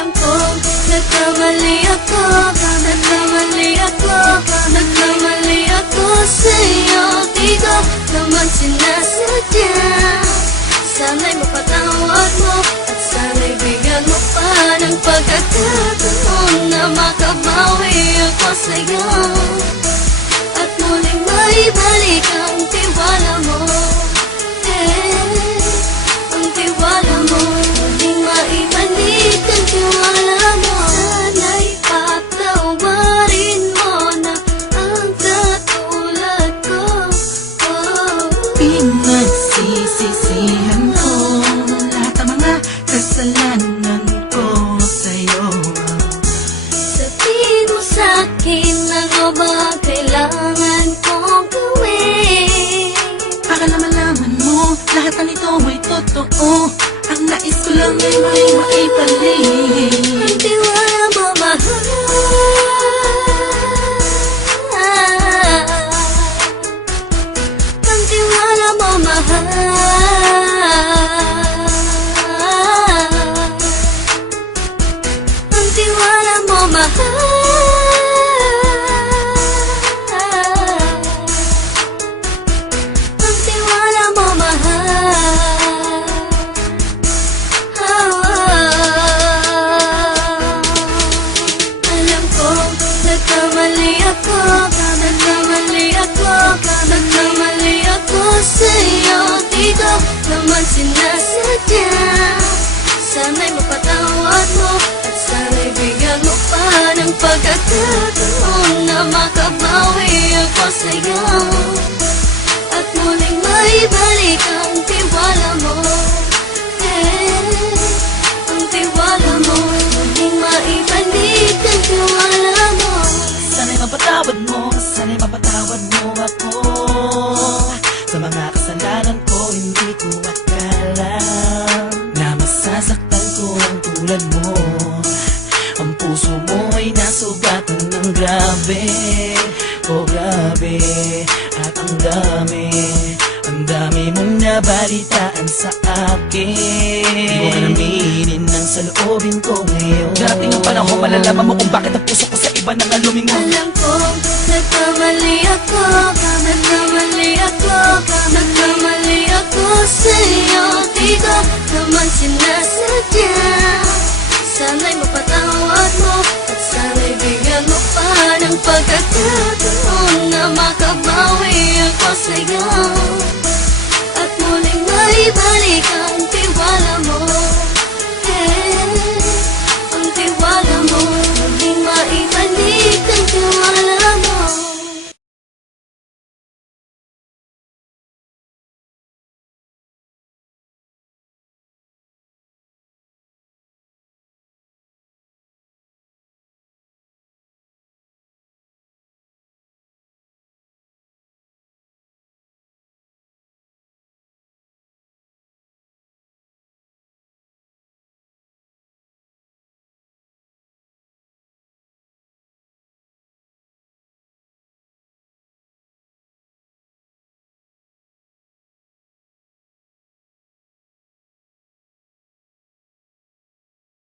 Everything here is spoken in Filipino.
Alam kong nagkamali ako, nagkamali ako, nagkamali ako sa'yo. Di ko naman sinasadya. Sana'y mapatawad mo at sana'y bigyan mo pa ng pagkakataon na makabawi ako sa'yo at muling maibalik ang tiwala mo. Ang tiwala mo, muling maibalik ang tiwala mo. Sana'y patawarin mo na ang katulad ko. Pinagsisisihan ko lahat ng mga kasalanan ko sa'yo. Sabihin mo sa'kin ano ba kailangan kong gawin Para malaman mo lahat ng ito ay totoo. Ang nais ko lang ay maibalik ang tiwala mo, mahal. Ang tiwala mo, mahal. Ang tiwala mo, mahal. Ang tiwala mo, mahal. Alam kong nagkamali ako, nagkamali ako, nagkamali ako sa'yo. Di ko naman sinasadya. Sana'y mapatawad mo at sana'y bigyan mo pa ng pagkakataon na makabawi ako sa'yo at muling maibalik ang tiwala mo. Ang tiwala mo, muling maibalik ang tiwala mo. Sana'y mapatawad mo, sana'y mapatawad mo ako sa mga kasalanan ko. Hindi ko akala na masasaktan ko ang tulad mo. Ang puso mo ay nasugatan ng grabe, oh grabe. At ang dami mong nabalitaan sa akin. Di mo ka naminin ng saloobin ko ngayon. Darating ang panahon, malalaman mo kung bakit ang puso ko sa iba nang lumingon. Alam kong nagkamali ako, nagkamali ako, nagkamali ako sa'yo. Di ko naman sinasadya. Sana'y mapatawad mo at sana'y bigyan mo pa ng pagkakataon na makabawi ako sa'yo at muling maibalik ang tiwala mo.